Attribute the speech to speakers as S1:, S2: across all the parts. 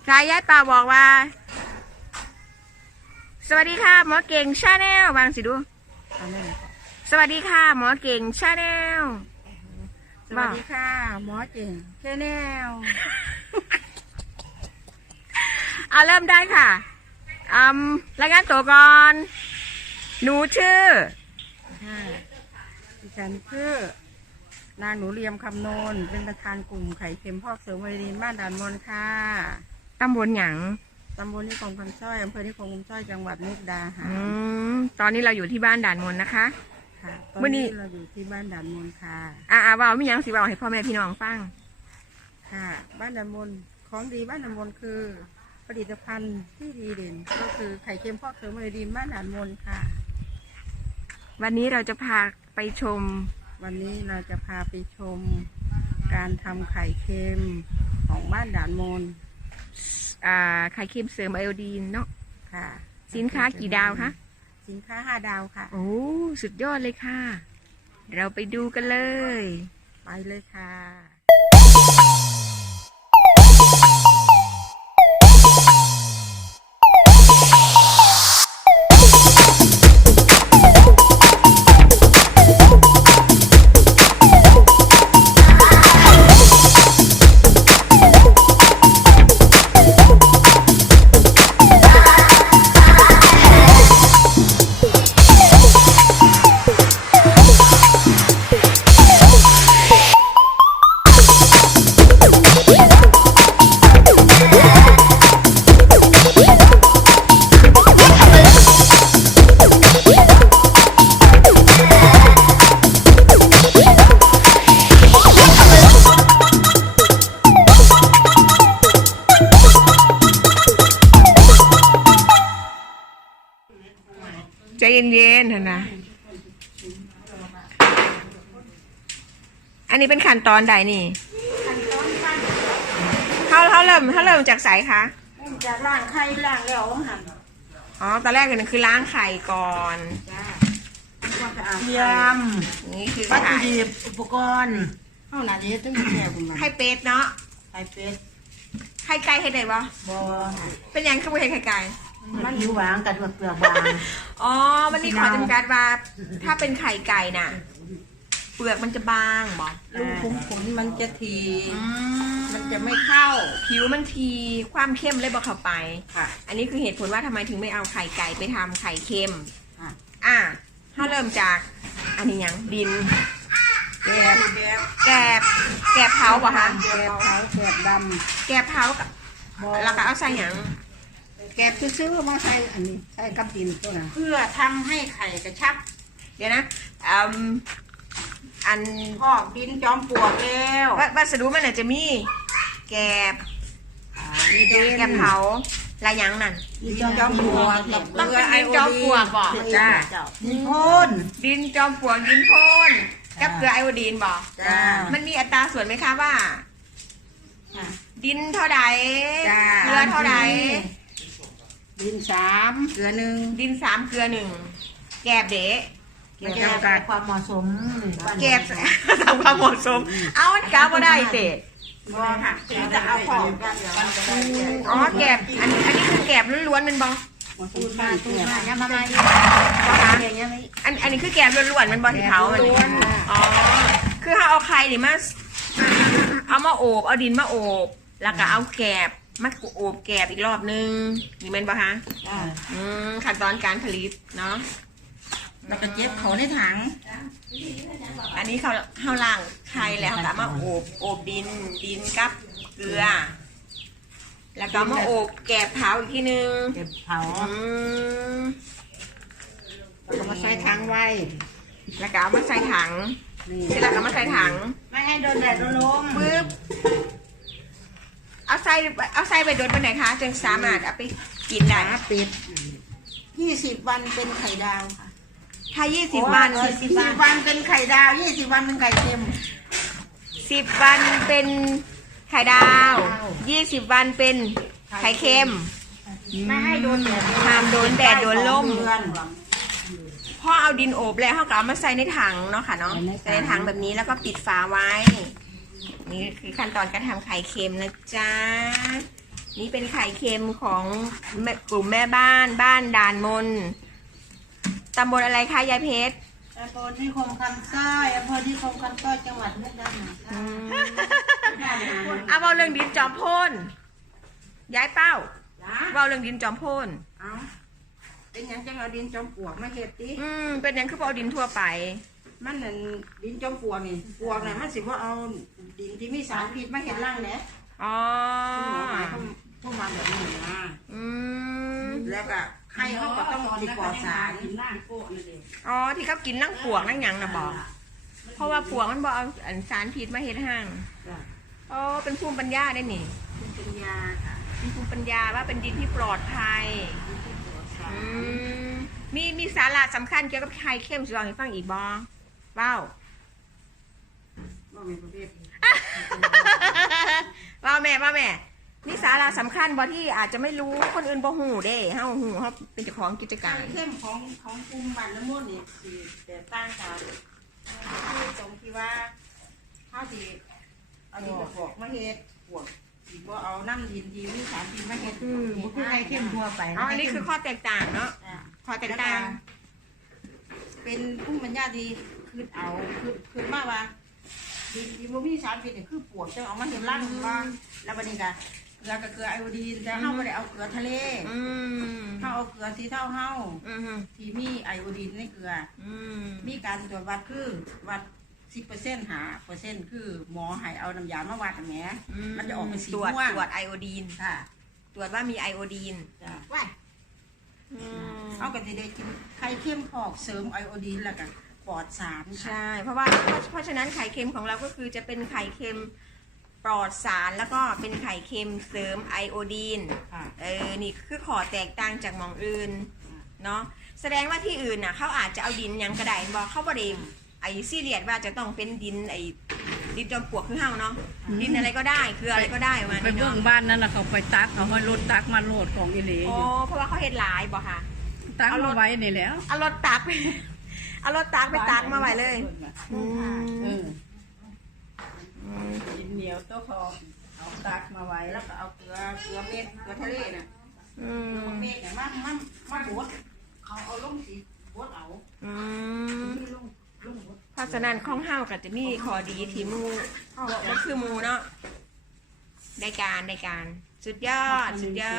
S1: สายยายป่าบอกว่าสวัสดีค่ะหมอเก่งชาแนลวางสิดูสวัสดีค่ะหมอเก่งชาแนล
S2: สวัสดีค่ะหมอเก่งชาแนล
S1: เอาเริ่มได้ค่ะรายงานตัวก่อนหนูชื่อ
S2: ดิฉันคือนางหนูเรียมคำนนเป็นประธานกลุ่มไข่เค็มพอกเสริมไวรินบ้านด่านมนค่ะ
S1: ตำบลหยัง
S2: ตำบลนิคมคำสร้อยอำเภอนิคมคำสร้อยจังหวัดมุกดาหาร
S1: ตอนนี้เราอยู่ที่บ้านด่านมนนะคะ
S2: ค่ะตอน
S1: มื้อนี้
S2: นี้เราอยู่ที่บ้านด่านมนค่ะ
S1: ว่าไม่ยังสิว่าให้พ่อแม่พี่น้องฟัง
S2: ค่ะ บ้านด่านมนของดีบ้านด่านมนคือผลิตภัณฑ์ที่ดีเด่นก็คือไข่เค็มพอกเสริมไวรินบ้านด่านมนค่ะ
S1: วันนี้เราจะพาไปชม
S2: วันนี้เราจะพาไปชมการทำไข่เค็มของบ้านด่านมน
S1: ไข่เค็มเสริมไอโอดีนเนาะ
S2: ค่ะ
S1: สินค้ากี่ดาวคะ
S2: สินค้า5 ดาวค่ะ
S1: โอ้สุดยอดเลยค่ะ เราไปดูกันเลย
S2: ไปเลยค่ะ
S1: ใจเย็นๆเถอะนะ อันนี้เป็นขั้นตอนใดนี่เขาเริ่มจากสายคะ
S2: จากล่างไข่ล่างแล้วหั่น
S1: อ๋อ ตอนแรกเนี่ยคือล้างไข่ก่อน
S2: จ้าความสะอาด
S3: เยี่ยม
S1: นี่คือ
S3: วัตถุ
S1: ไข่
S3: ดิบอุปกรณ์
S2: เข้าหนาเยอะต้องมีแก้วคุณมา
S1: ไข่เป็ดเนาะ
S2: ไข่เป็ด
S1: ไข่ไก่ไข่ไดบ่
S3: บอ
S1: เป็นยังคือบ่เห็นไข่ไก่
S3: มันผิวหวานกับเปลือกบาง
S1: อ๋อ มันมีข้อจำกัดว่า ถ้าเป็นไข่ไก่น่ะ เปลือกมันจะบางบ่
S2: ลูกขุมมันจะทีมันจะไม่เข้า
S1: ผิวมันทีความเข้มเลยบ่เข้าไป
S2: ค่ะ
S1: อันนี้คือเหตุผลว่าทำไมถึงไม่เอาไข่ไก่ไปทำไข่เค็ม
S2: ค่ะ
S1: ถ้าเริ่มจาก อันนี้ยังดิน
S2: แกบ
S1: แกบเผาป่ะคะ
S2: แกบขาวแกบด
S1: แกบเผากับแล้วก็เอาใส่หยัง
S2: ำแกบซื้อๆมาใส่อันนี้ใส่กับดินตัวนั้นเพื่อทำให้ไข่กระชับ
S1: เดี๋ยวนะอัน
S2: พอกดินจอมปลวกแล้ว
S1: วัสดุมันอาจจะมี แกบแกบเผาลายหยังนั่น
S2: ดินจอมปลวกกับ
S1: ต้องเป็นดินจอมปลวกบ่
S2: จ้า
S3: ดินพ่น
S1: ดินจอมปลวกดินโพ่นกับเกลือไอโอดีนบ่
S2: จ้า
S1: มันมีอัตราส่วนไหมคะว่า ดินเท่าใด
S2: จ้า
S1: เกลือเท่าใด
S2: ดิน3เกลือ1
S1: ดิน3เกลือ1แกบเดะ
S3: มันจะได้ความเหมาะสม
S1: แกบ ตามความเหมาะสม เอามันกาบ่ได้เส
S2: บ่ค่ะจะเอาของกันเดี๋ยวเราจะได้แกบ
S1: อ๋อแกบอันนี้คือแกบล้วนๆมันบ่
S2: สูตรมาสูตรมา
S3: เนี่ยมา
S1: บ่คะอันนี้คือแกบล้วนๆมันบ่ที่เผามันนี่อ๋อคือถ้าเอาไข่นี่มาเอามาโอบเอาดินมาโอบแล้วก็เอาแกบมาโอบแกบอีกรอบนึงนี่แม่นบ่คะขั้นตอนการผลิตเนาะ
S2: แล้วก็เจ็บเขาในถัง
S1: อันนี้เขาล้างไข่แล้วเขาก็มาโอบดินกับเกลือ แล้วก็มาโอบแกบเผาอีกทีนึง
S3: เก็บเผา
S2: แล้วก็มาใส่ถังไว้
S1: แล้วก็เอามาใส่ถัง
S2: นี่
S1: เสร็จแล้วก็มาใส่ถัง
S3: ไม่ให้โดนแดดโดนลม
S1: ปึ๊บเอาใส่ไปโดนไปไหนคะจึงสามารถเอาไปกินได้
S2: ฝาปิด20 วันเป็นไข่ดาวค่ะ
S1: ถ้า20 วัน
S2: 10 วันเป็นไข่ดาว20 วันเป็นไข่เค็ม
S1: 10 วันเป็นไข่ดาว 20 วันเป็นไข่เค็ม
S2: ไม่ให้โดนแดด
S1: ห้ามโดนแดดโดนลม
S2: เดือน
S1: พ่อเอาดินโอบแล้วเขาก็เอามาใส่ในถังเนาะค่ะเนาะ
S2: ใส่ในถัง
S1: ใส่ในถังแบบนี้แล้วก็ปิดฝาไว้ นี่คือขั้นตอนการทำไข่เค็มนะจ๊ะนี่เป็นไข่เค็มของกลุ่มแม่บ้านด่านมนตำบลอะไรคะยายเพชร
S3: อำเภอที่คมคำสร้อยอำเภอที่คมคำสร้อยจังหวัดมุกดาหาร
S1: เอาเบาเรื่องดินจอมโพ่นย้ายเป้า
S2: จ้า
S1: เบาเรื่องดินจอมโพ่น
S2: เอาเป็นหยังจังเอาดินจอมปลวกมาเฮ็ดติ
S1: เป็นหยังคือเบาดินทั่วไป
S2: มันนั่นดินจอมปลวกนี่ปลวกน่ะมันสิบ่เอาดินที่มีสารพิษมาเฮ็ดร่างแหน่
S1: อ๋อ
S2: คุณหมอหมายเข้ามาแบบนี้นะ
S1: อืม
S2: แล้วก็ไข่เขาก็ต้องสิปลอดสาร
S1: อ๋อที่เขากินนั่งปวกนั่งหยังนะบอกเพราะว่าปวกมันบอกเอาอันสารพิษมาเฮ็ดห้าง
S2: จ้ะ
S1: อ๋อเป็นภูมิปัญญาได้นี่
S2: เป็นยาค่ะ
S1: เป็นภูมิปัญญาว่าเป็นดินที่ปลอดภัยมีสาระสำคัญเกี่ยวกับไข่เข้มสิลองให้ฟังอีกบอเบ้า
S2: บ่เป็นประเภท
S1: ว่าแม่มีสาระสำคัญบอที่อาจจะไม่รู้คนอื่นบ่หูเด้เฮาหูเฮาเป็นเจ้าของกิจการ
S2: ไข่เข้มของกลุ่มบ้านละมุนนี่สิแตกต่างกันคือตรงที่ว่าเฮาสิเอาดินปลวกมาเฮ็ดปลวกสิบ่เอาน้ำดินที่มีสารพิษมาเฮ็ด
S3: บุคือไข่เข้มทั่วไป
S1: อ๋ออันนี้คือข้อแตกต่างเนาะ
S2: จ้ะ
S1: ข้อแตกต่าง
S2: เป็นภูมิปัญญาที่คือเอาคือมาว่าดินที่บ่มีสารพิษนี่คือปลวกจะเอามาเฮ็ดร่างว่าแล้วบัดนี้ก็เกลือก็เกลือไอโอดีนแต่เฮาบ่ได้เอาเกลือทะเล
S1: อืม
S2: เฮาเอาเกลือสีเท่าเฮา
S1: อืม
S2: ที่มีไอโอดีนในเกลือ
S1: อืม
S2: มีการตรวจวัดคือวัด 10%หาเปอร์เซ็นต์คือหมอให้เอาน้ำยามาวัดอันแหมมันจะออกเป็นสี
S1: ตรวจ
S2: ม่วง
S1: ตรวจไอโอดีน
S2: ค่ะ
S1: ตรวจว่ามีไอโอดีน
S2: จ้ะว่าเอาก็สิได้กินไข่เค็มพอกเสริมไอโอดีนแล้วก็ปลอดสารค่ะ
S1: ใช่เพราะฉะนั้นไข่เค็มของเราก็คือจะเป็นไข่เค็มปลอดสารแล้วก็เป็นไข่เค็มเสริมไอโอดีน
S2: ค่ะ
S1: นี่คือขอแตกต่างจากหมองอื่นเนาะแสดงว่าที่อื่นน่ะเขาอาจจะเอาดินหยังกระไดบอกเขาบริไอซีเรียสว่าจะต้องเป็นดินไอดินจอมปลวกคือเฮาเนาะดินอะไรก็ได้คืออะไรก็ได้ประมาณ
S4: ไป
S1: นี้
S4: เบื้อ
S1: เนาะ
S4: งบ้านนั่นนะเขาไปตักเขาให้รถตักมาโหลดของอีหลี
S1: โอ้เพราะว่าเขาเฮ็ดหลายบอกค่ะ
S4: ตักมาไว้นี่แหล้ว
S1: เอารถตักไป เอารถตักไปตักมาไว้เลยอืม
S4: กินเหนียวตัวคอเอาตักมาไว้
S2: แล้วก็เอาเกลือเม็ดเกลือทะเลน่ะ
S1: อืม
S2: เกลือเม็ดเนี่ยมาบดเขาเอาลงสีบดเอา
S1: อืม
S2: ที่ลงบด
S1: เพราะฉะนั้นของเฮาก็จะมีข้อดีที่หมูมันคือหมูเนาะได้การสุดยอด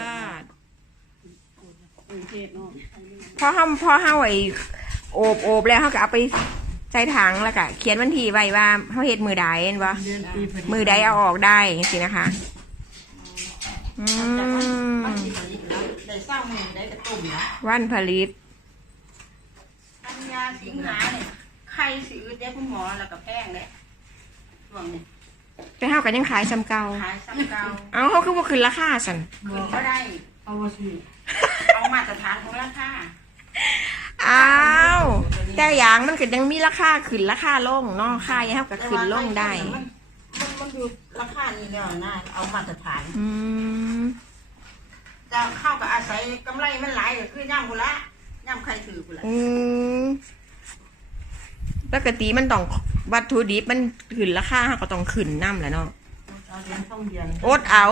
S4: เทศเนาะ
S1: พอเฮาไอ้โอบแล้วเฮาก็เอาไปใส่ถังแล้วก็เขียนวันที่ไว้ว่าเฮาเฮ็ดมือใดเห็นบ่
S3: เดือนปีพอดี
S1: มือใดเอาออกได้จังซี่นะคะอื
S2: แต่ว่าม มันสิได้สร้างมือได้กระตุ่มนะ
S1: วันผลิต
S2: กันยาสิงหาเนี่ยไข่สิอืดได้คุณหมอแล้วก็แพงเลยช่วงนี้
S1: แต่เฮาก็ยังขายซ้ำเก่า
S2: ขายซ้ำเก่า
S1: เอ้าเฮาคือบ่ขึ้นราคาซั่น
S2: ขึ้นก็ได้
S3: เอาว่าสิ
S2: เอามาตรฐานของราคา
S1: อ้าวแต่อย่างมันก็ยังมีราคาขึ้นราคาลงเนาะค่ายังเฮาก็ขึ้นลงได้
S2: มันอยู่ราคานี้แล้วนะเอามาตรฐาน
S1: อืม
S2: จะเข้ากับอาศัยกำไรมันหลายก็คือย่ำกุละย่ำใครถือกุละ
S1: อืมปกติมันต้องวัตถุดิบมันขึ้นราคาเฮาก็ต้องขึ้นนํแหละเนาะ
S2: เอาเดือนต้องเดือน
S1: อดเอา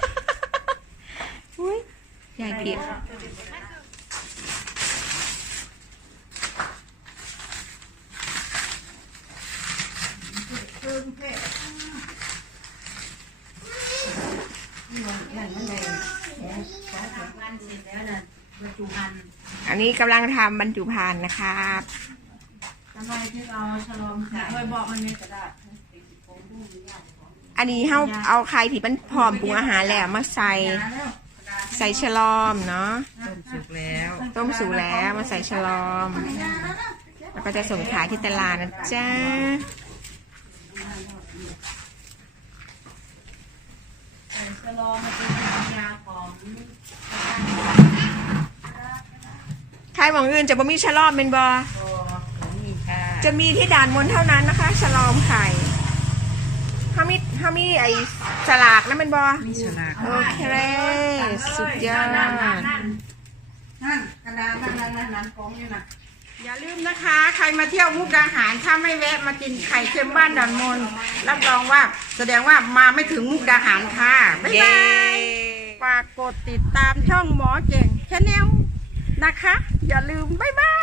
S1: อุ้ยยายผิด
S2: นั่นมันเลย
S3: งานเสร็จแล้วน่ะบรรจุภัณฑ์
S1: อันนี้กำลังทำบรรจุภัณฑ์นะครับ
S3: ทำไมถึงเอาฉลองค่ะเคยบอกมันมีกระดาษ
S1: อันนี้เฮาเอาไข่ที่มันพร้อมปรุงอาหารแล้วมาใส่ฉลอมเนาะ
S3: ต้มสุกแล้ว
S1: ต้มสุกแล้วมาใส่ฉลอม แล้วก็จะส่งขายที่ตลาดนะจ๊ะ
S3: ฉลองมาเป็นยาของ
S1: ใครหมองอื่นจะบ่มีฉลอมเป็นบ่
S3: ของมีค่ะ
S1: จะมีที่ด่านมนเท่านั้นนะคะฉลอมไข่เฮามีไอ้สลากนั่นเป็นบ่
S3: มีฉลาก
S1: โอเคสุดยอด
S2: นั่นกระดาษนั่นกองอยู่นะอย่าลืมนะคะ ใครมาเที่ยวมุกดาหารถ้าไม่แวะมากินไข่เค็มบ้านดอนมนรับรองว่าแสดงว่ามาไม่ถึงมุกดาหารค่ะบ๊าย
S1: เย้
S2: บาย
S1: ฝาก
S3: ากกดติดตามช่องหมอเก่งชาแนลนะคะ อย่าลืมบ๊ายบาย